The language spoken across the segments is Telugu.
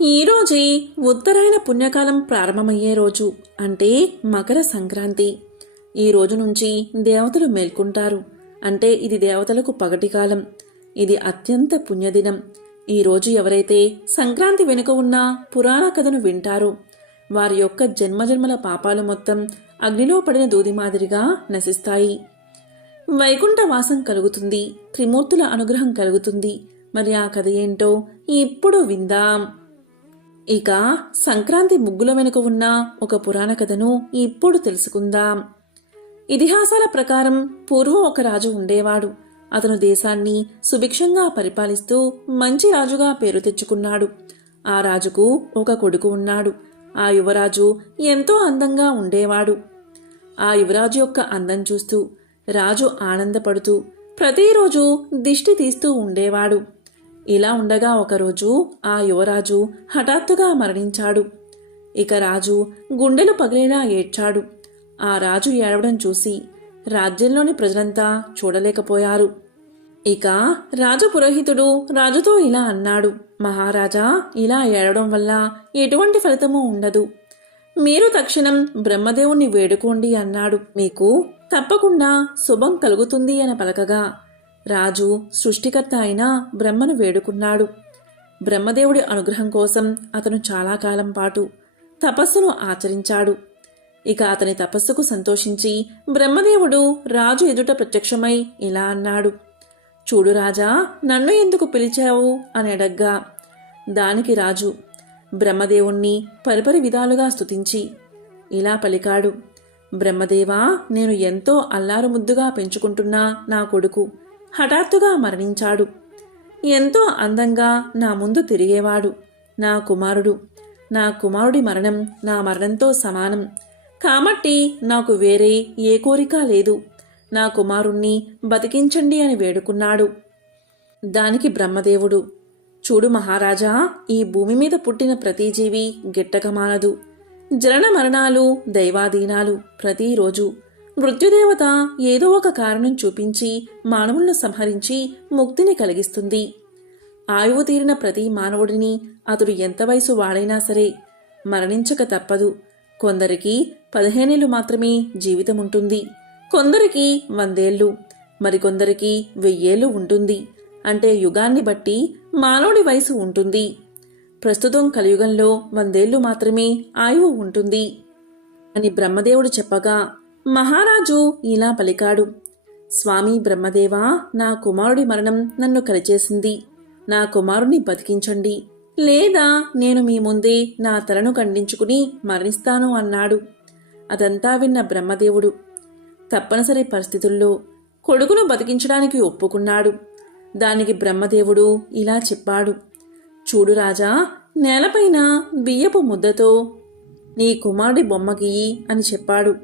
ఈరోజే ఉత్తరాయణ పుణ్యకాలం ప్రారంభమయ్యే రోజు అంటే మకర సంక్రాంతి. ఈ రోజు నుంచి దేవతలు మేల్కొంటారు. అంటే ఇది దేవతలకు పగటి కాలం. ఇది అత్యంత పుణ్యదినం. ఈ రోజు ఎవరైతే సంక్రాంతి వెనుక ఉన్న పురాణ కథను వింటారో వారి యొక్క జన్మజన్మల పాపాలు మొత్తం అగ్నిలో పడిన దూది మాదిరిగా నశిస్తాయి. వైకుంఠ వాసం కలుగుతుంది. త్రిమూర్తుల అనుగ్రహం కలుగుతుంది. మరి ఆ కథ ఏంటో ఇప్పుడు విందాం. ఇక సంక్రాంతి ముగ్గుల వెనుక ఉన్న ఒక పురాణ కథను ఇప్పుడు తెలుసుకుందాం. ఇతిహాసాల ప్రకారం పూర్వం ఒక రాజు ఉండేవాడు. అతను దేశాన్ని సుభిక్షంగా పరిపాలిస్తూ మంచి రాజుగా పేరు తెచ్చుకున్నాడు. ఆ రాజుకు ఒక కొడుకు ఉన్నాడు. ఆ యువరాజు ఎంతో అందంగా ఉండేవాడు. ఆ యువరాజు యొక్క అందం చూస్తూ రాజు ఆనందపడుతూ ప్రతిరోజు దిష్టి తీస్తూ ఉండేవాడు. ఇలా ఉండగా ఒకరోజు ఆ యువరాజు హఠాత్తుగా మరణించాడు. ఇక రాజు గుండెలు పగిలేలా ఏడ్చాడు. ఆ రాజు ఏడవడం చూసి రాజ్యంలోని ప్రజలంతా చూడలేకపోయారు. ఇక రాజు పురోహితుడు రాజుతో ఇలా అన్నాడు, మహారాజా, ఇలా ఏడవడం వల్ల ఎటువంటి ఫలితమూ ఉండదు. మీరు తక్షణం బ్రహ్మదేవుణ్ణి వేడుకోండి అన్నాడు. మీకు తప్పకుండా శుభం కలుగుతుంది అని పలకగా రాజు సృష్టికర్త అయిన బ్రహ్మను వేడుకున్నాడు. బ్రహ్మదేవుడి అనుగ్రహం కోసం అతను చాలా కాలం పాటు తపస్సును ఆచరించాడు. ఇక అతని తపస్సుకు సంతోషించి బ్రహ్మదేవుడు రాజు ఎదుట ప్రత్యక్షమై ఇలా అన్నాడు, చూడు రాజా, నన్ను ఎందుకు పిలిచావు అని అడగ్గా దానికి రాజు బ్రహ్మదేవుణ్ణి పరిపరి విధాలుగా స్తుతించి ఇలా పలికాడు, బ్రహ్మదేవా, నేను ఎంతో అల్లారు ముద్దుగా పెంచుకుంటున్నా నా కొడుకు హఠాత్తుగా మరణించాడు. ఎంతో అందంగా నా ముందు తిరిగేవాడు నా కుమారుడు. నా కుమారుడి మరణం నా మరణంతో సమానం. కాబట్టి నాకు వేరే ఏ కోరిక లేదు. నా కుమారుణ్ణి బతికించండి అని వేడుకున్నాడు. దానికి బ్రహ్మదేవుడు, చూడు మహారాజా, ఈ భూమి మీద పుట్టిన ప్రతి జీవి గిట్టకమానదు. జనన మరణాలు దైవాధీనాలు. ప్రతిరోజు మృత్యుదేవత ఏదో ఒక కారణం చూపించి మానవులను సంహరించి ముక్తిని కలిగిస్తుంది. ఆయువు తీరిన ప్రతి మానవుడిని అతడు ఎంత వయసు వాడైనా సరే మరణించక తప్పదు. కొందరికి 15 ఏళ్లు మాత్రమే జీవితం ఉంటుంది. కొందరికి 100 ఏళ్లు, మరికొందరికి 1000 ఏళ్లు ఉంటుంది. అంటే యుగాన్ని బట్టి మానవుడి వయసు ఉంటుంది. ప్రస్తుతం కలియుగంలో 100 ఏళ్లు మాత్రమే ఆయువు ఉంటుంది అని బ్రహ్మదేవుడు చెప్పగా మహారాజు ఇలా పలికాడు, స్వామి బ్రహ్మదేవా, నా కుమారుడి మరణం నన్ను కలిచేసింది. నా కుమారుణ్ణి బతికించండి, లేదా నేను మీ ముందే నా తలను ఖండించుకుని మరణిస్తాను అన్నాడు. అదంతా విన్న బ్రహ్మదేవుడు తప్పనిసరి పరిస్థితుల్లో కొడుకును బతికించడానికి ఒప్పుకున్నాడు. దానికి బ్రహ్మదేవుడు ఇలా చెప్పాడు, చూడు రాజా, నేలపైన బియ్యపు ముద్దతో నీ కుమారుడి బొమ్మ గీయి అని చెప్పాడు.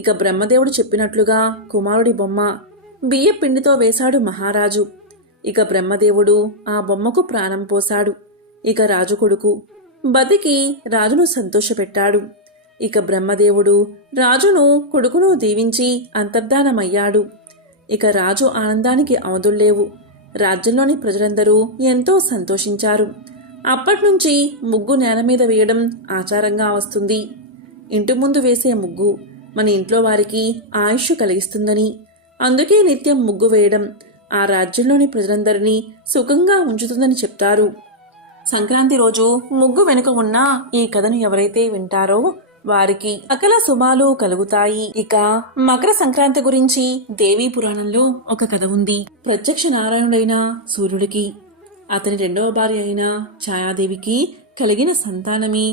ఇక బ్రహ్మదేవుడు చెప్పినట్లుగా కుమారుడి బొమ్మ బియ్య పిండితో వేశాడు మహారాజు. ఇక బ్రహ్మదేవుడు ఆ బొమ్మకు ప్రాణం పోశాడు. ఇక రాజు కొడుకు బతికి రాజును సంతోషపెట్టాడు. ఇక బ్రహ్మదేవుడు రాజును కొడుకును దీవించి అంతర్ధానమయ్యాడు. ఇక రాజు ఆనందానికి అవధుల్లేవు. రాజ్యంలోని ప్రజలందరూ ఎంతో సంతోషించారు. అప్పట్నుంచి ముగ్గు నేల మీద వేయడం ఆచారంగా వస్తుంది. ఇంటి ముందు వేసే ముగ్గు మన ఇంట్లో వారికి ఆయుష్ కలిగిస్తుందని, అందుకే నిత్యం ముగ్గు వేయడం ఆ రాజ్యంలోని ప్రజలందరినీ సుఖంగా ఉంచుతుందని చెప్తారు. సంక్రాంతి రోజు ముగ్గు వెనుక ఉన్న ఈ కథను ఎవరైతే వింటారో వారికి సకల శుభాలు కలుగుతాయి. ఇక మకర సంక్రాంతి గురించి దేవీ పురాణంలో ఒక కథ ఉంది. ప్రత్యక్ష నారాయణుడైన సూర్యుడికి అతని రెండవ భార్య అయిన ఛాయాదేవికి కలిగిన సంతానమే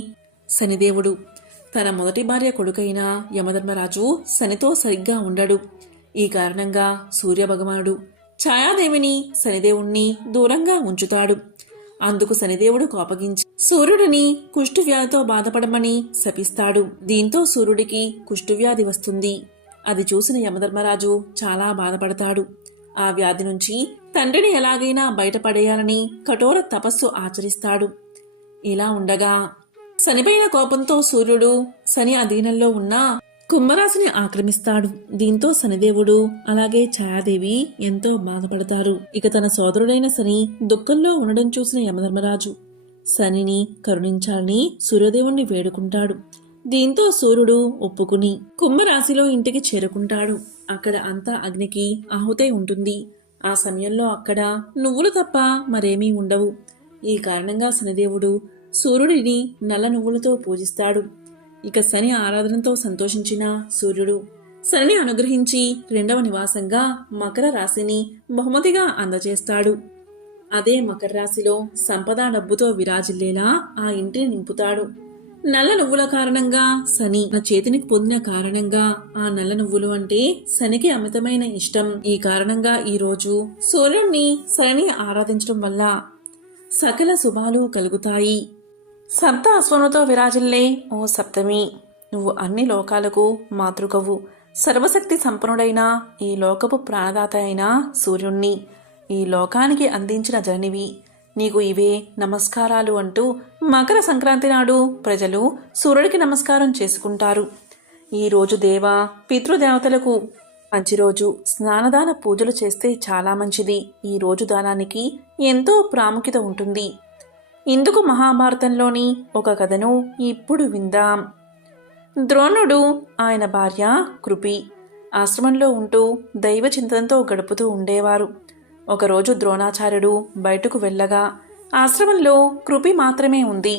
శనిదేవుడు. తన మొదటి భార్య కొడుకైన యమధర్మరాజు శనితో సరిగ్గా ఉండడు. ఈ కారణంగా సూర్యభగవానుడు ఛాయాదేవిని శనిదేవుణ్ణి దూరంగా ఉంచుతాడు. అందుకు శనిదేవుడు కోపగించి సూర్యుడిని కుష్ఠవ్యాధితో బాధపడమని శపిస్తాడు. దీంతో సూర్యుడికి కుష్ఠవ్యాధి వస్తుంది. అది చూసిన యమధర్మరాజు చాలా బాధపడతాడు. ఆ వ్యాధి నుంచి తండ్రిని ఎలాగైనా బయటపడేయాలని కఠోర తపస్సు ఆచరిస్తాడు. ఇలా ఉండగా శనిపైన కోపంతో సూర్యుడు శని అధీనంలో ఉన్న కుంభరాశిని ఆక్రమిస్తాడు. దీంతో శనిదేవుడు అలాగే ఛాయాదేవి ఎంతో బాధపడతారు. ఇక తన సోదరుడైన శని దుఃఖంలో ఉండడం చూసిన యమధర్మరాజు శనిని కరుణించాలని సూర్యదేవుణ్ణి వేడుకుంటాడు. దీంతో సూర్యుడు ఒప్పుకుని కుంభరాశిలో ఇంటికి చేరుకుంటాడు. అక్కడ అంతా అగ్నికి ఆహుతై ఉంటుంది. ఆ సమయంలో అక్కడ నువ్వులు తప్ప మరేమీ ఉండవు. ఈ కారణంగా శనిదేవుడు సూర్యుడిని నల్ల నువ్వులతో పూజిస్తాడు. ఇక శని ఆరాధనతో సంతోషించిన సూర్యుడు శనిని అనుగ్రహించి రెండవ నివాసంగా మకర రాశిని బహుమతిగా అందజేస్తాడు. అదే మకర రాశిలో సంపద డబ్బుతో విరాజిల్లేలా ఆ ఇంటిని నింపుతాడు. నల్ల నువ్వుల కారణంగా శని తన చేతిని పొందిన కారణంగా ఆ నల్ల నువ్వులు అంటే శనికి అమితమైన ఇష్టం. ఈ కారణంగా ఈ రోజు సూర్యుడిని శనిని ఆరాధించడం వల్ల సకల శుభాలు కలుగుతాయి. సప్త అశ్వములతో విరాజిల్లే ఓ సప్తమి, నువ్వు అన్ని లోకాలకు మాతృకవు. సర్వశక్తి సంపన్నుడైన ఈ లోకపు ప్రాణదాత అయిన సూర్యుణ్ణి ఈ లోకానికి అందించిన జననివి, నీకు ఇవే నమస్కారాలు అంటూ మకర సంక్రాంతి నాడు ప్రజలు సూర్యుడికి నమస్కారం చేసుకుంటారు. ఈరోజు పితృదేవతలకు మంచి రోజు. స్నానదాన పూజలు చేస్తే చాలా మంచిది. ఈ రోజు దానానికి ఎంతో ప్రాముఖ్యత ఉంటుంది. ఇందుకు మహాభారతంలోని ఒక కథను ఇప్పుడు విందాం. ద్రోణుడు, ఆయన భార్య కృపి ఆశ్రమంలో ఉంటూ దైవ చింతనతో గడుపుతూ ఉండేవారు. ఒకరోజు ద్రోణాచార్యుడు బయటకు వెళ్ళగా ఆశ్రమంలో కృపి మాత్రమే ఉంది.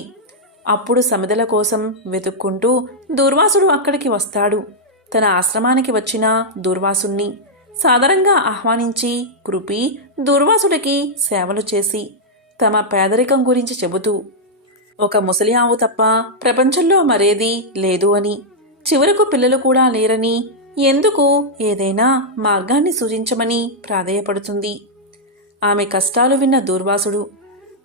అప్పుడు సమిధల కోసం వెతుక్కుంటూ దూర్వాసుడు అక్కడికి వస్తాడు. తన ఆశ్రమానికి వచ్చిన దూర్వాసుణ్ణి సాదరంగా ఆహ్వానించి కృపి దూర్వాసుడికి సేవలు చేసి తమ పేదరికం గురించి చెబుతూ ఒక ముసలి ఆవు తప్ప ప్రపంచంలో మరేదీ లేదు అని, చివరకు పిల్లలు కూడా లేరని, ఎందుకు ఏదైనా మార్గాన్ని సూచించమని ప్రాధేయపడుతుంది. ఆమె కష్టాలు విన్న దూర్వాసుడు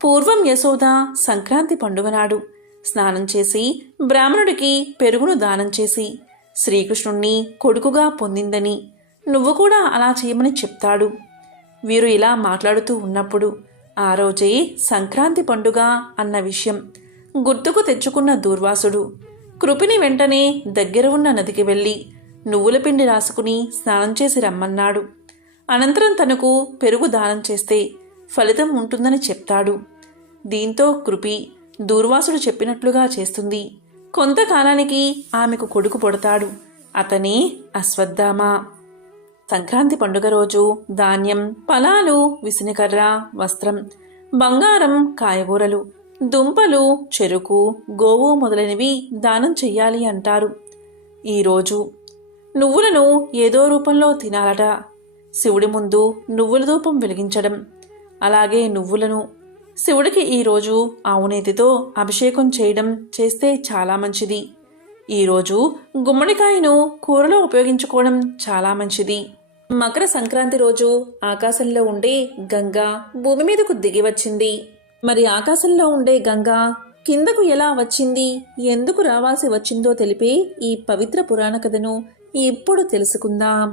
పూర్వం యశోద సంక్రాంతి పండుగ నాడు స్నానం చేసి బ్రాహ్మణుడికి పెరుగును దానం చేసి శ్రీకృష్ణుణ్ణి కొడుకుగా పొందిందని, నువ్వు కూడా అలా చేయమని చెప్తాడు. వీరు ఇలా మాట్లాడుతూ ఉన్నప్పుడు ఆ రోజే సంక్రాంతి పండుగ అన్న విషయం గుర్తుకు తెచ్చుకున్న దూర్వాసుడు కృపిని వెంటనే దగ్గర ఉన్న నదికి వెళ్ళి నువ్వుల పిండి రాసుకుని స్నానం చేసి రమ్మన్నాడు. అనంతరం తనకు పెరుగు దానం చేస్తే ఫలితం ఉంటుందని చెప్తాడు. దీంతో కృపి దూర్వాసుడు చెప్పినట్లుగా చేస్తుంది. కొంతకాలానికి ఆమెకు కొడుకు పుడతాడు. అతనే అశ్వత్థామ. సంక్రాంతి పండుగ రోజు ధాన్యం, ఫలాలు, విసినికర్ర, వస్త్రం, బంగారం, కాయగూరలు, దుంపలు, చెరుకు, గోవు మొదలైనవి దానం చెయ్యాలి అంటారు. ఈరోజు నువ్వులను ఏదో రూపంలో తినాలట. శివుడి ముందు నువ్వుల ధూపం వెలిగించడం, అలాగే నువ్వులను శివుడికి ఈరోజు ఆవునేతితో అభిషేకం చేయడం చేస్తే చాలా మంచిది. ఈరోజు గుమ్మడికాయను కూరలో ఉపయోగించుకోవడం చాలా మంచిది. మకర సంక్రాంతి రోజు ఆకాశంలో ఉండే గంగ భూమి మీదకు దిగి వచ్చింది. మరి ఆకాశంలో ఉండే గంగ కిందకు ఎలా వచ్చింది, ఎందుకు రావాల్సి వచ్చిందో తెలిపే ఈ పవిత్ర పురాణ కథను ఇప్పుడు తెలుసుకుందాం.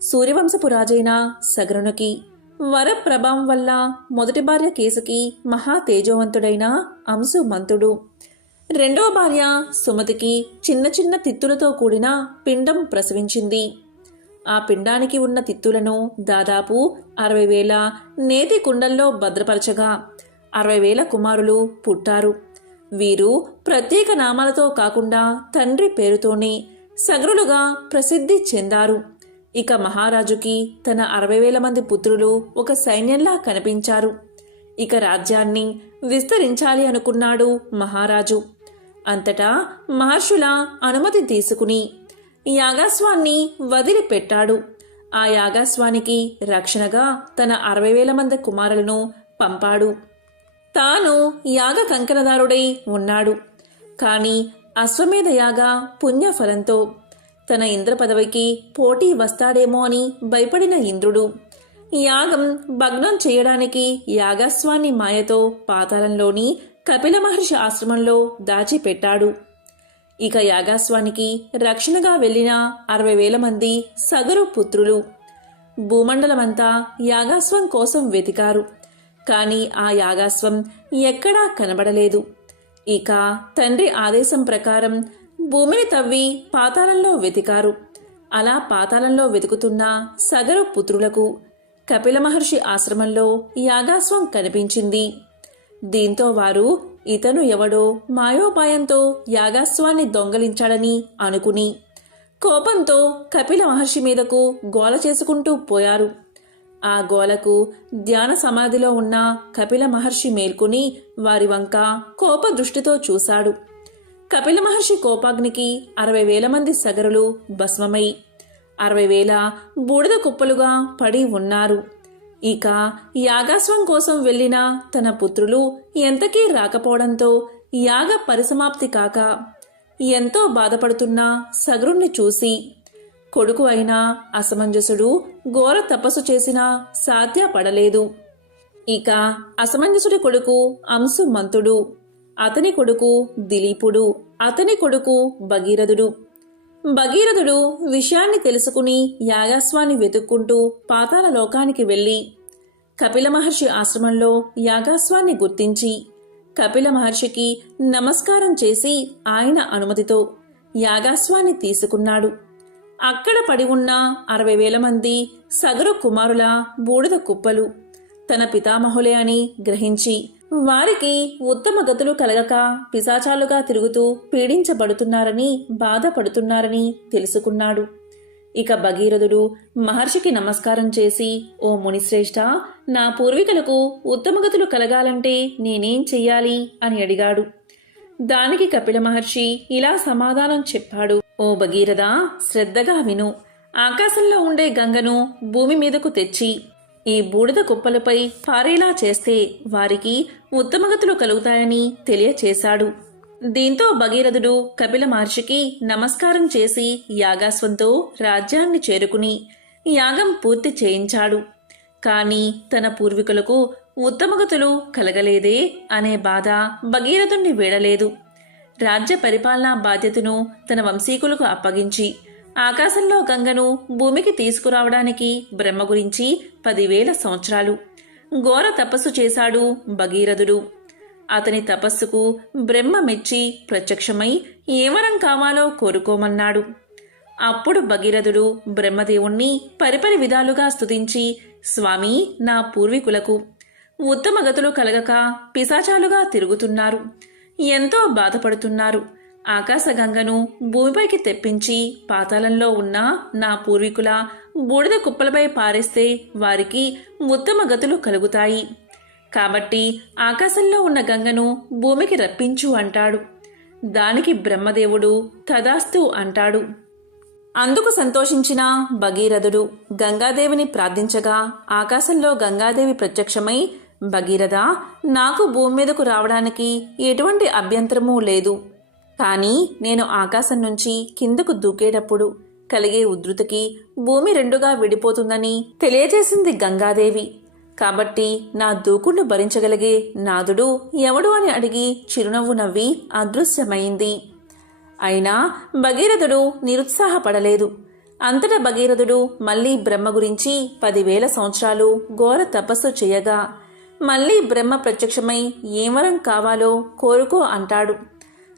సూర్యవంశపు రాజైన సగరునికి వర ప్రభావం వల్ల మొదటి భార్య కేసుకి మహా తేజోవంతుడైన అంశుమంతుడు, రెండవ భార్య సుమతికి చిన్న చిన్న తిత్తులతో కూడిన పిండం ప్రసవించింది. ఆ పిండానికి ఉన్న తిత్తులను దాదాపు 60,000 నేతి కుండల్లో భద్రపరచగా 60,000 కుమారులు పుట్టారు. వీరు ప్రత్యేక నామాలతో కాకుండా తండ్రి పేరుతోనే సగరులుగా ప్రసిద్ధి చెందారు. ఇక మహారాజుకి తన 60,000 మంది పుత్రులు ఒక సైన్యంలా కనిపించారు. ఇక రాజ్యాన్ని విస్తరించాలి అనుకున్నాడు మహారాజు. అంతటా మహర్షుల అనుమతి తీసుకుని యాగాశ్వాన్ని వదిలిపెట్టాడు. ఆ యాగాశ్వానికి రక్షణగా తన 60,000 మంది కుమారులను పంపాడు. తాను యాగ కంకణదారుడై ఉన్నాడు. కాని అశ్వమేధ యాగ పుణ్యఫలంతో తన ఇంద్ర పదవికి పోటీ వస్తాడేమో అని భయపడిన ఇంద్రుడు యాగం భగ్నం చేయడానికి యాగాశ్వాన్ని మాయతో పాతాళంలోని కపిల మహర్షి ఆశ్రమంలో దాచిపెట్టాడు. ఇక యాగాశ్వానికి రక్షణగా వెళ్లిన 60,000 మంది సగరు పుత్రులు భూమండలమంతా యాగాశ్వం కోసం వెతికారు. కాని ఆ యాగాశ్వం ఎక్కడా కనబడలేదు. ఇక తండ్రి ఆదేశం ప్రకారం భూమిని తవ్వి పాతాళంలో వెతికారు. అలా పాతాళంలో వెతుకుతున్న సగరు పుత్రులకు కపిల మహర్షి ఆశ్రమంలో యాగాశ్వం కనిపించింది. దీంతో వారు ఇతను ఎవడో మాయోపాయంతో యాగాశ్వాన్ని దొంగలించాడని అనుకుని కోపంతో కపిల మహర్షి మీదకు గోల చేసుకుంటూ పోయారు. ఆ గోలకు ధ్యాన సమాధిలో ఉన్న కపిల మహర్షి మేల్కొని వారి వంక కోప దృష్టితో చూశాడు. కపిల మహర్షి కోపాగ్నికి 60,000 మంది సగరులు భస్మమై 60,000 బూడిద కుప్పలుగా పడి ఉన్నారు. ఇక యాగాశ్వం కోసం వెళ్లిన తన పుత్రులు ఎంతకీ రాకపోవడంతో యాగ పరిసమాప్తి కాక ఎంతో బాధపడుతున్న సగరుణ్ణి చూసి కొడుకు అయిన అసమంజసుడు ఘోర తపస్సు చేసినా సాధ్యపడలేదు. ఇక అసమంజసుడి కొడుకు అంశుమంతుడు, అతని కొడుకు దిలీపుడు, అతని కొడుకు భగీరథుడు. భగీరథుడు విషయాన్ని తెలుసుకుని యాగాశ్వాన్ని వెతుక్కుంటూ పాతాళ లోకానికి వెళ్లి కపిల మహర్షి ఆశ్రమంలో యాగాశ్వాన్ని గుర్తించి కపిల మహర్షికి నమస్కారం చేసి ఆయన అనుమతితో యాగాశ్వాన్ని తీసుకున్నాడు. అక్కడ పడి ఉన్న 60,000 మంది సగరు కుమారుల బూడిద కుప్పలు తన పితామహులే అని గ్రహించి వారికి ఉత్తమ గతులు కలగక పిశాచాలుగా తిరుగుతూ పీడించబడుతున్నారని బాధపడుతున్నారని తెలుసుకున్నాడు. ఇక భగీరథుడు మహర్షికి నమస్కారం చేసి, ఓ మునిశ్రేష్ఠ, నా పూర్వీకులకు ఉత్తమగతులు కలగాలంటే నేనేం చెయ్యాలి అని అడిగాడు. దానికి కపిల మహర్షి ఇలా సమాధానం చెప్పాడు. ఓ భగీరథ, శ్రద్ధగా విను. ఆకాశంలో ఉండే గంగను భూమి మీదకు తెచ్చి ఈ బూడిద కుప్పలపై పారేలా చేస్తే వారికి ఉత్తమగతులు కలుగుతాయని తెలియచేశాడు. దీంతో భగీరథుడు కపిల మహర్షికి నమస్కారం చేసి యాగాశ్వంతో రాజ్యాన్ని చేరుకుని యాగం పూర్తి చేయించాడు. కాని తన పూర్వీకులకు ఉత్తమగతులు కలగలేదే అనే బాధ భగీరథుణ్ణి వీడలేదు. రాజ్య పరిపాలనా బాధ్యతను తన వంశీకులకు అప్పగించి ఆకాశంలో గంగను భూమికి తీసుకురావడానికి బ్రహ్మ గురించి 10,000 సంవత్సరాలు ఘోర తపస్సు చేశాడు భగీరథుడు. అతని తపస్సుకు బ్రహ్మ మెచ్చి ప్రత్యక్షమై ఏవరం కావాలో కోరుకోమన్నాడు. అప్పుడు భగీరథుడు బ్రహ్మదేవుణ్ణి పరిపరి విధాలుగా స్తుతించి, స్వామి, నా పూర్వీకులకు ఉత్తమ గతులు కలగక పిశాచాలుగా తిరుగుతున్నారు, ఎంతో బాధపడుతున్నారు. ఆకాశగంగను భూమిపైకి తెప్పించి పాతాళంలో ఉన్న నా పూర్వీకుల బూడిద కుప్పలపై పారేస్తే వారికి ఉత్తమ గతులు కలుగుతాయి. కాబట్టి ఆకాశంలో ఉన్న గంగను భూమికి రప్పించు అంటాడు. దానికి బ్రహ్మదేవుడు తదాస్తు అంటాడు. అందుకు సంతోషించిన భగీరథుడు గంగాదేవిని ప్రార్థించగా ఆకాశంలో గంగాదేవి ప్రత్యక్షమై, భగీరథ, నాకు భూమి మీదకు రావడానికి ఎటువంటి అభ్యంతరమూ లేదు. కానీ నేను ఆకాశం నుంచి కిందకు దూకేటప్పుడు కలిగే ఉధృతికి భూమి 2గా విడిపోతుందని తెలియజేసింది గంగాదేవి. కాబట్టి నా దూకుడును భరించగలిగే నాథుడు ఎవడు అని అడిగి చిరునవ్వు నవ్వి అదృశ్యమైంది. అయినా భగీరథుడు నిరుత్సాహపడలేదు. అంతటా భగీరథుడు మళ్లీ బ్రహ్మ గురించి 10,000 సంవత్సరాలు ఘోర తపస్సు చేయగా మళ్లీ బ్రహ్మ ప్రత్యక్షమై ఏమరం కావాలో కోరుకో అంటాడు.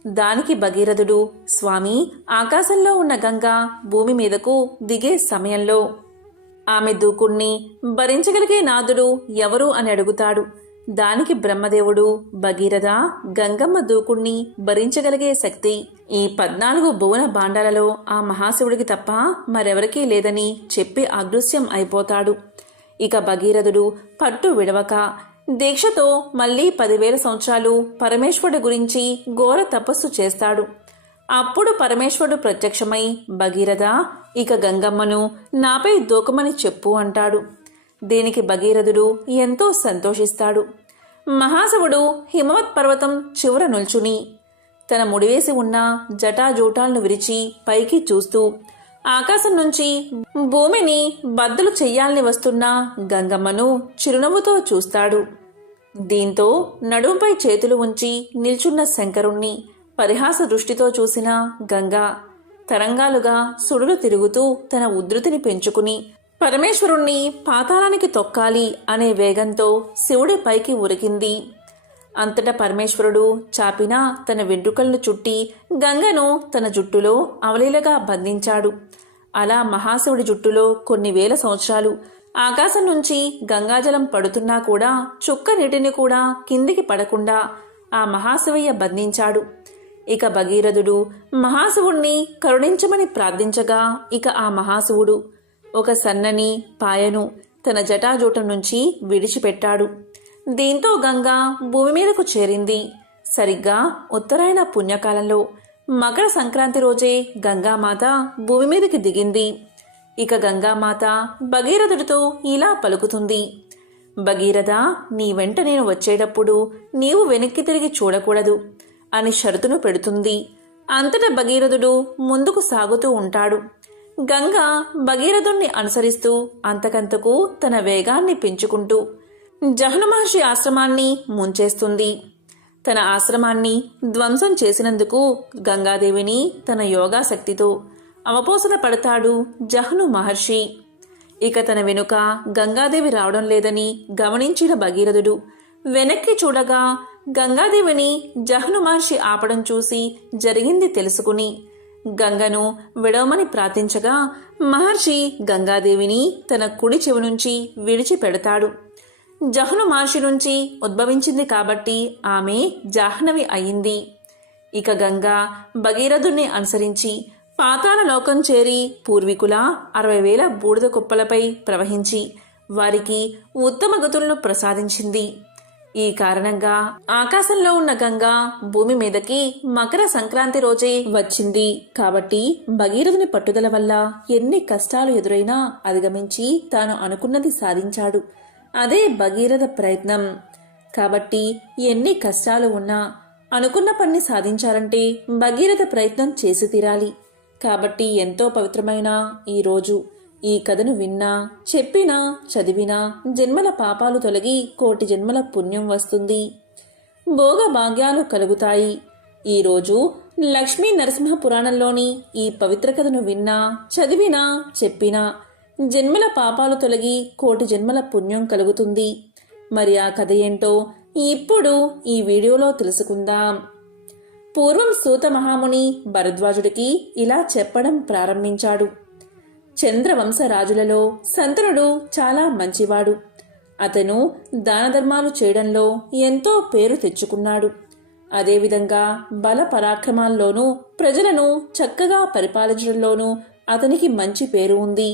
దానికి భగీరథుడు, స్వామి, ఆకాశంలో ఉన్న గంగ భూమి మీదకు దిగే సమయంలో ఆమె దూకుణ్ణి భరించగలిగే నాథుడు ఎవరు అని అడుగుతాడు. దానికి బ్రహ్మదేవుడు, భగీరథ, గంగమ్మ దూకుణ్ణి భరించగలిగే శక్తి ఈ 14 భువన భాండాలలో ఆ మహాశివుడికి తప్ప మరెవరికీ లేదని చెప్పి అదృశ్యం అయిపోతాడు. ఇక భగీరథుడు పట్టు విడవక దీక్షతో మళ్లీ 10,000 సంవత్సరాలు పరమేశ్వరుడి గురించి ఘోర తపస్సు చేస్తాడు. అప్పుడు పరమేశ్వరుడు ప్రత్యక్షమై, భగీరథ, ఇక గంగమ్మను నాపై దూకమని చెప్పు అంటాడు. దీనికి భగీరథుడు ఎంతో సంతోషిస్తాడు. మహాశివుడు హిమవత్ పర్వతం చివర నిల్చుని తన ముడివేసి ఉన్న జటాజూటాలను విరిచి పైకి చూస్తూ ఆకాశం నుంచి భూమిని బద్దలు చెయ్యాలని వస్తున్న గంగమ్మను చిరునవ్వుతో చూస్తాడు. దీంతో నడుంపై చేతులు ఉంచి నిల్చున్న శంకరుణ్ణి పరిహాస దృష్టితో చూసిన గంగా తరంగాలుగా సుడులు తిరుగుతూ తన ఉధృతిని పెంచుకుని పరమేశ్వరుణ్ణి పాతాళానికి తొక్కాలి అనే వేగంతో శివుడి పైకి ఉరికింది. అంతటా పరమేశ్వరుడు చాపిన తన వెంట్రుకలను చుట్టి గంగను తన జుట్టులో అవలీలగా బంధించాడు. అలా మహాశివుడి జుట్టులో కొన్ని వేల సంవత్సరాలు ఆకాశం నుంచి గంగాజలం పడుతున్నా కూడా చుక్క నీటిని కూడా కిందికి పడకుండా ఆ మహాశివయ్య బంధించాడు. ఇక భగీరథుడు మహాశివుణ్ణి కరుణించమని ప్రార్థించగా ఇక ఆ మహాశివుడు ఒక సన్నని పాయను తన జటాజూటం నుంచి విడిచిపెట్టాడు. దీంతో గంగా భూమి మీదకు చేరింది. సరిగ్గా ఉత్తరాయణ పుణ్యకాలంలో మకర సంక్రాంతి రోజే గంగామాత భూమి మీదకి దిగింది. ఇక గంగామాత భగీరథుడితో ఇలా పలుకుతుంది: భగీరథ, నీ వెంట నేను వచ్చేటప్పుడు నీవు వెనక్కి తిరిగి చూడకూడదు అని షరతును పెడుతుంది. అంతటా భగీరథుడు ముందుకు సాగుతూ ఉంటాడు. గంగ భగీరథుణ్ణి అనుసరిస్తూ అంతకంతకు తన వేగాన్ని పెంచుకుంటూ జహ్ను మహర్షి ఆశ్రమాన్ని ముంచేస్తుంది. తన ఆశ్రమాన్ని ధ్వంసం చేసినందుకు గంగాదేవిని తన యోగాశక్తితో అవపోసన పడతాడు జహ్ను మహర్షి. ఇక తన వెనుక గంగాదేవి రావడం లేదని గమనించిన భగీరథుడు వెనక్కి చూడగా గంగాదేవిని జహ్ను మహర్షి ఆపడం చూసి జరిగింది తెలుసుకుని గంగను విడవమని ప్రార్థించగా మహర్షి గంగాదేవిని తన కుడి చెవి నుంచి విడిచిపెడతాడు. జహ్ను మహర్షి నుంచి ఉద్భవించింది కాబట్టి ఆమె జాహ్నవి అయింది. ఇక గంగా భగీరథుణ్ణి అనుసరించి పాతాళ లోకం చేరి పూర్వీకుల 60,000 బూడిద కుప్పలపై ప్రవహించి వారికి ఉత్తమ గతులను ప్రసాదించింది. ఈ కారణంగా ఆకాశంలో ఉన్న గంగా భూమి మీదకి మకర సంక్రాంతి రోజే వచ్చింది. కాబట్టి భగీరథుని పట్టుదల వల్ల ఎన్ని కష్టాలు ఎదురైనా అధిగమించి తాను అనుకున్నది సాధించాడు. అదే భగీరథ ప్రయత్నం. కాబట్టి ఎన్ని కష్టాలు ఉన్నా అనుకున్న పని సాధించాలంటే భగీరథ ప్రయత్నం చేసి తీరాలి. కాబట్టి ఎంతో పవిత్రమైన ఈ రోజు ఈ కథను విన్నా, చెప్పినా, చదివినా జన్మల పాపాలు తొలగి కోటి జన్మల పుణ్యం వస్తుంది, భోగ భాగ్యాలు కలుగుతాయి. ఈరోజు లక్ష్మీ నరసింహ పురాణంలోని ఈ పవిత్ర కథను విన్నా, చదివినా, చెప్పినా జన్మల పాపాలు తొలగి కోటి జన్మల పుణ్యం కలుగుతుంది. మరి ఆ కథ ఏంటో ఇప్పుడు ఈ వీడియోలో తెలుసుకుందాం. పూర్వం సూత మహాముని భరద్వాజుడికి ఇలా చెప్పడం ప్రారంభించాడు: చంద్రవంశ రాజులలో శంతనుడు చాలా మంచివాడు. అతను దాన ధర్మాలు చేయడంలో ఎంతో పేరు తెచ్చుకున్నాడు. అదేవిధంగా బల పరాక్రమాల్లోనూ ప్రజలను చక్కగా పరిపాలించడంలోనూ అతనికి మంచి పేరు ఉంది.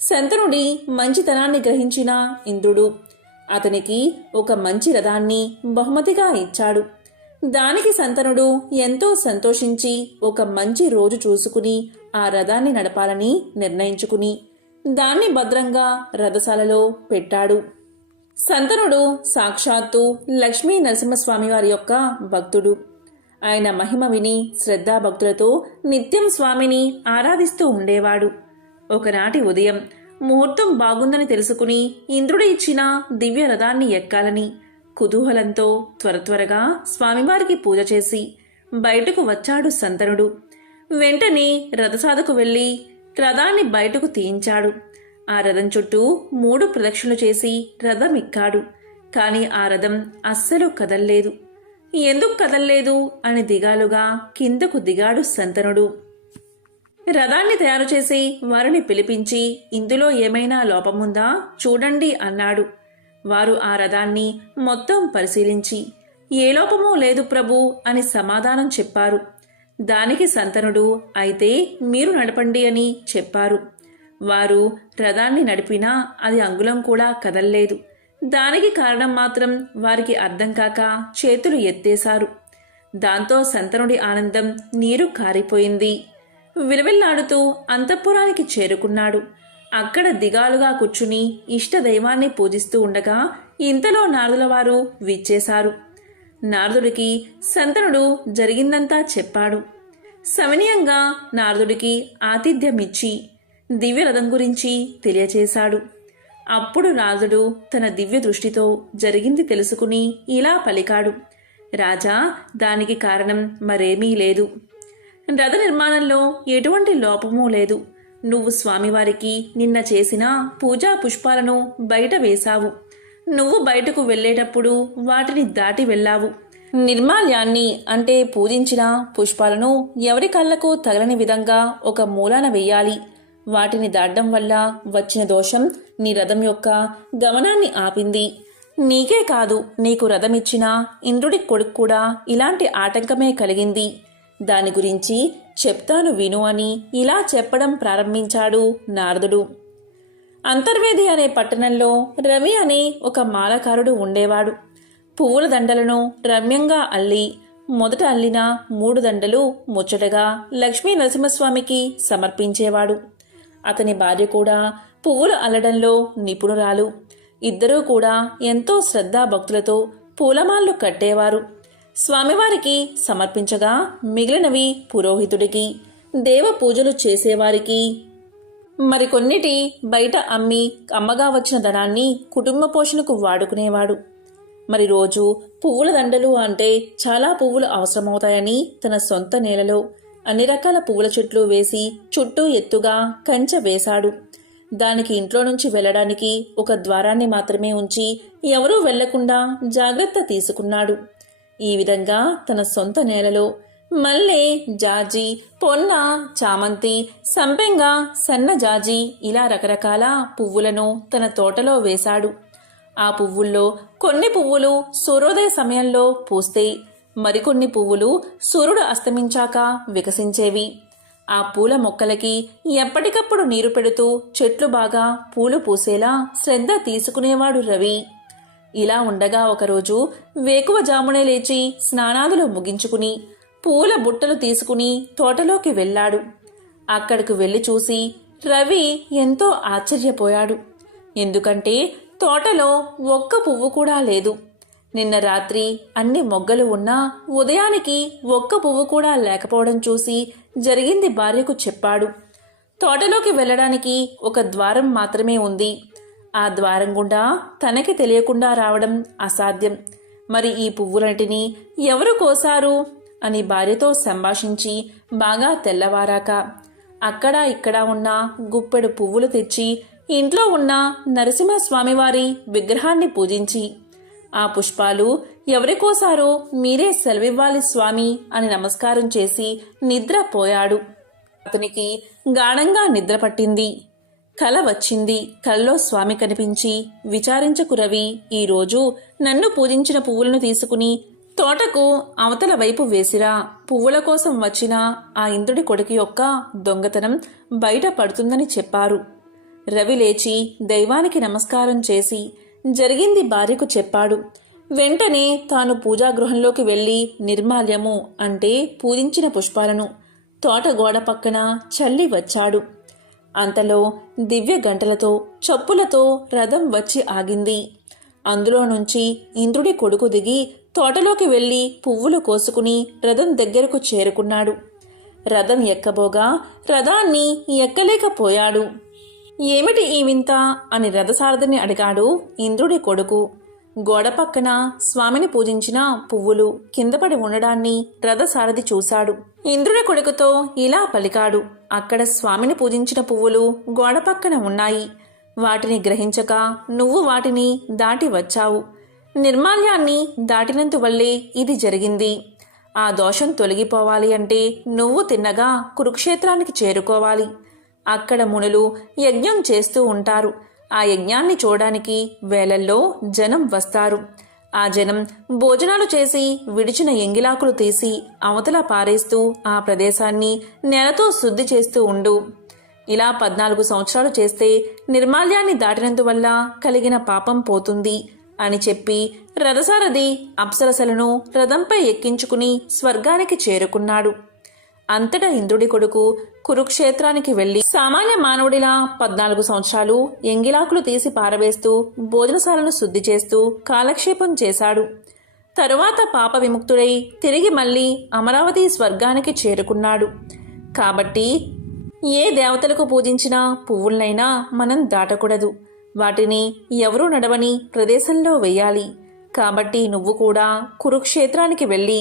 శంతనుడి మంచితనాన్ని గ్రహించిన ఇంద్రుడు అతనికి ఒక మంచి రథాన్ని బహుమతిగా ఇచ్చాడు. దానికి శంతనుడు ఎంతో సంతోషించి ఒక మంచి రోజు చూసుకుని ఆ రథాన్ని నడపాలని నిర్ణయించుకుని దాన్ని భద్రంగా రథశాలలో పెట్టాడు. శంతనుడు సాక్షాత్తు లక్ష్మీ నరసింహస్వామి వారి యొక్క భక్తుడు. ఆయన మహిమ విని శ్రద్ధాభక్తులతో నిత్యం స్వామిని ఆరాధిస్తూ ఉండేవాడు. ఒకనాటి ఉదయం ముహూర్తం బాగుందని తెలుసుకుని ఇంద్రుడు ఇచ్చిన దివ్య రథాన్ని ఎక్కాలని కుతూహలంతో త్వరగా స్వామివారికి పూజ చేసి బయటకు వచ్చాడు శంతనుడు. వెంటనే రథసాధకు వెళ్లి రథాన్ని బయటకు తీయించాడు. ఆ రథం చుట్టూ 3 ప్రదక్షిణలు చేసి రథం ఎక్కాడు. కాని ఆ రథం అస్సలు కదల్లేదు. ఎందుకు కదల్లేదు అని దిగాలుగా కిందకు దిగాడు శంతనుడు. రథాన్ని తయారు చేసి వారిని పిలిపించి ఇందులో ఏమైనా లోపముందా చూడండి అన్నాడు. వారు ఆ రథాన్ని మొత్తం పరిశీలించి ఏ లోపమూ లేదు ప్రభు అని సమాధానం చెప్పారు. దానికి శంతనుడు అయితే మీరు నడపండి అని చెప్పారు. వారు రథాన్ని నడిపినా అది అంగుళం కూడా కదల్లేదు. దానికి కారణం మాత్రం వారికి అర్థం కాక చేతులు ఎత్తేశారు. దాంతో శంతనుడి ఆనందం నీరు కారిపోయింది. విలవిల్లాడుతూ అంతఃపురానికి చేరుకున్నాడు. అక్కడ దిగాలుగా కూర్చుని ఇష్టదైవాన్ని పూజిస్తూ ఉండగా ఇంతలో నారదుల వారు విచ్చేశారు. నారదుడికి శంతనుడు జరిగిందంతా చెప్పాడు. సవినయంగా నారదుడికి ఆతిథ్యమిచ్చి దివ్యరథం గురించి తెలియచేశాడు. అప్పుడు నారదుడు తన దివ్య దృష్టితో జరిగింది తెలుసుకుని ఇలా పలికాడు: రాజా, దానికి కారణం మరేమీ లేదు. రథ నిర్మాణంలో ఎటువంటి లోపమూ లేదు. నువ్వు స్వామివారికి నిన్న చేసిన పూజా పుష్పాలను బయట వేశావు. నువ్వు బయటకు వెళ్లేటప్పుడు వాటిని దాటి వెళ్ళావు. నిర్మాల్యాన్ని అంటే పూజించిన పుష్పాలను ఎవరి కళ్ళకు తగలని విధంగా ఒక మూలాన వెయ్యాలి. వాటిని దాటడం వల్ల వచ్చిన దోషం నీ రథం యొక్క గమనాన్ని ఆపింది. నీకే కాదు, నీకు రథమిచ్చిన ఇంద్రుడి కొడుకు కూడా ఇలాంటి ఆటంకమే కలిగింది. దాని గురించి చెప్తాను విను అని ఇలా చెప్పడం ప్రారంభించాడు నారదుడు. అంతర్వేది అనే పట్టణంలో రవి అనే ఒక మాలకారుడు ఉండేవాడు. పువ్వుల దండలను రమ్యంగా అల్లి మొదట అల్లిన 3 దండలు ముచ్చటగా లక్ష్మీ నరసింహస్వామికి సమర్పించేవాడు. అతని భార్య కూడా పువ్వులు అల్లడంలో నిపుణురాలు. ఇద్దరూ కూడా ఎంతో శ్రద్ధాభక్తులతో పూలమాళ్ళు కట్టేవారు. స్వామివారికి సమర్పించగా మిగిలినవి పురోహితుడికి, దేవ పూజలు చేసేవారికి, మరికొన్నిటి బయట అమ్మగా వచ్చిన ధనాన్ని కుటుంబ పోషణకు వాడుకునేవాడు. మరి రోజు పువ్వుల దండలు అంటే చాలా పువ్వులు అవసరమవుతాయని తన సొంత నేలలో అన్ని రకాల పువ్వుల చెట్లు వేసి చుట్టూ ఎత్తుగా కంచె వేశాడు. దానికి ఇంట్లో నుంచి వెళ్లడానికి ఒక ద్వారాన్ని మాత్రమే ఉంచి ఎవరూ వెళ్లకుండా జాగ్రత్త తీసుకున్నాడు. ఈ విధంగా తన సొంత నేలలో మల్లె, జాజి, పొన్న, చామంతి, సంపెంగ, సన్నజాజి ఇలా రకరకాల పువ్వులను తన తోటలో వేశాడు. ఆ పువ్వుల్లో కొన్ని పువ్వులు సూర్యోదయ సమయంలో పూస్తే మరికొన్ని పువ్వులు సూర్యుడు అస్తమించాక వికసించేవి. ఆ పూల మొక్కలకి ఎప్పటికప్పుడు నీరు పెడుతూ చెట్లు బాగా పూలు పూసేలా శ్రద్ధ తీసుకునేవాడు రవి. ఇలా ఉండగా ఒకరోజు వేకువజామునే లేచి స్నానాదులు ముగించుకుని పూల బుట్టలు తీసుకుని తోటలోకి వెళ్ళాడు. అక్కడికి వెళ్ళి చూసి రవి ఎంతో ఆశ్చర్యపోయాడు. ఎందుకంటే తోటలో ఒక్క పువ్వు కూడా లేదు. నిన్న రాత్రి అన్ని మొగ్గలు ఉన్నా ఉదయానికి ఒక్క పువ్వు కూడా లేకపోవడం చూసి జరిగింది భార్యకు చెప్పాడు. తోటలోకి వెళ్ళడానికి ఒక ద్వారం మాత్రమే ఉంది. ఆ ద్వారం గుండా తనకి తెలియకుండా రావడం అసాధ్యం. మరి ఈ పువ్వులంటిని ఎవరు కోసారు అని భార్యతో సంభాషించి బాగా తెల్లవారాక అక్కడ ఇక్కడ ఉన్న గుప్పెడు పువ్వులు తెచ్చి ఇంట్లో ఉన్న నరసింహస్వామివారి విగ్రహాన్ని పూజించి ఆ పుష్పాలు ఎవరికోసారో మీరే సెలవివ్వాలి స్వామి అని నమస్కారం చేసి నిద్రపోయాడు. అతనికి గాఢంగా నిద్ర పట్టింది. కల వచ్చింది. కలలో స్వామి కనిపించి, విచారించకు రవి, ఈరోజు నన్ను పూజించిన పువ్వులను తీసుకుని తోటకు అవతల వైపు వేసిరా. పువ్వుల కోసం వచ్చిన ఆ ఇంద్రుడి కొడుకు యొక్క దొంగతనం బయట పడుతుందని చెప్పారు. రవి లేచి దైవానికి నమస్కారం చేసి జరిగింది భార్యకు చెప్పాడు. వెంటనే తాను పూజాగృహంలోకి వెళ్లి నిర్మాల్యము అంటే పూజించిన పుష్పాలను తోట గోడ పక్కన చల్లి వచ్చాడు. అంతలో దివ్య గంటలతో చప్పులతో రథం వచ్చి ఆగింది. అందులో నుంచి ఇంద్రుడి కొడుకు దిగి తోటలోకి వెళ్లి పువ్వులు కోసుకుని రథం దగ్గరకు చేరుకున్నాడు. రథం ఎక్కబోగా రథాన్ని ఎక్కలేకపోయాడు. ఏమిటి ఈ వింత అని రథసారథిని అడిగాడు ఇంద్రుడి కొడుకు. గోడ పక్కన స్వామిని పూజించిన పువ్వులు కిందపడి ఉండడాన్ని రథసారథి చూశాడు. ఇంద్రుడి కొడుకుతో ఇలా పలికాడు. అక్కడ స్వామిని పూజించిన పువ్వులు గోడ పక్కన ఉన్నాయి. వాటిని గ్రహించక నువ్వు వాటిని దాటి వచ్చావు. నిర్మాల్యాన్ని దాటినందువల్లే ఇది జరిగింది. ఆ దోషం తొలగిపోవాలి అంటే నువ్వు తిన్నగా కురుక్షేత్రానికి చేరుకోవాలి. అక్కడ మునులు యజ్ఞం చేస్తూ ఉంటారు. ఆ యజ్ఞాన్ని చూడడానికి వేలల్లో జనం వస్తారు. ఆ జనం భోజనాలు చేసి విడిచిన ఎంగిలాకులు తీసి అవతల పారేస్తూ ఆ ప్రదేశాన్ని నేలతో శుద్ధి చేస్తూ ఉండు. ఇలా 14 సంవత్సరాలు చేస్తే నిర్మాల్యాన్ని దాటినందువల్ల కలిగిన పాపం పోతుంది అని చెప్పి రథసారథి అప్సరసలను రథంపై ఎక్కించుకుని స్వర్గానికి చేరుకున్నాడు. అంతటా ఇంద్రుడి కొడుకు కురుక్షేత్రానికి వెళ్లి సామాన్య మానవుడిలా 14 సంవత్సరాలు ఎంగిలాకులు తీసి పారవేస్తూ భోజనశాలను శుద్ధి చేస్తూ కాలక్షేపం చేశాడు. తరువాత పాప విముక్తుడై తిరిగి మళ్లీ అమరావతి స్వర్గానికి చేరుకున్నాడు. కాబట్టి ఏ దేవతలకు పూజించిన పువ్వులనైనా మనం దాటకూడదు. వాటిని ఎవరూ నడవని ప్రదేశంలో వెయ్యాలి. కాబట్టి నువ్వు కూడా కురుక్షేత్రానికి వెళ్ళి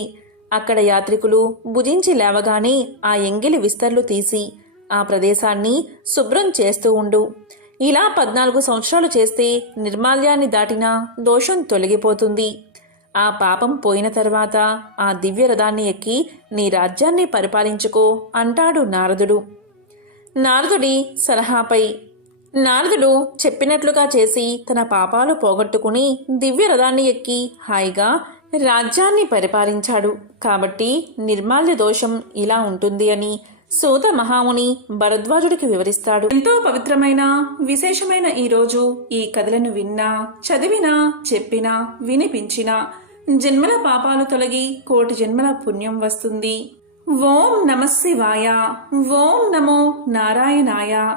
అక్కడ యాత్రికులు భుజించి లేవగానే ఆ ఎంగిలి విస్తర్లు తీసి ఆ ప్రదేశాన్ని శుభ్రం చేస్తూ ఉండు. ఇలా 14 సంవత్సరాలు చేస్తే నిర్మాల్యాన్ని దాటినా దోషం తొలగిపోతుంది. ఆ పాపం పోయిన తర్వాత ఆ దివ్య రథాన్ని ఎక్కి నీ రాజ్యాన్ని పరిపాలించుకో అంటాడు నారదుడు. నారదుడి సలహాపై నారదుడు చెప్పినట్లుగా చేసి తన పాపాలు పోగొట్టుకుని దివ్య రథాన్ని ఎక్కి హాయిగా రాజ్యాన్ని పరిపాలించాడు. కాబట్టి నిర్మాల్య దోషం ఇలా ఉంటుంది అని సూత మహాముని భరద్వాజుడికి వివరిస్తాడు. ఎంతో పవిత్రమైన విశేషమైన ఈ రోజు ఈ కథలను విన్నా, చదివినా, చెప్పినా, వినిపించినా జన్మల పాపాలు తొలగి కోటి జన్మల పుణ్యం వస్తుంది. ఓం నమః శివాయ. ఓం నమో నారాయణాయ.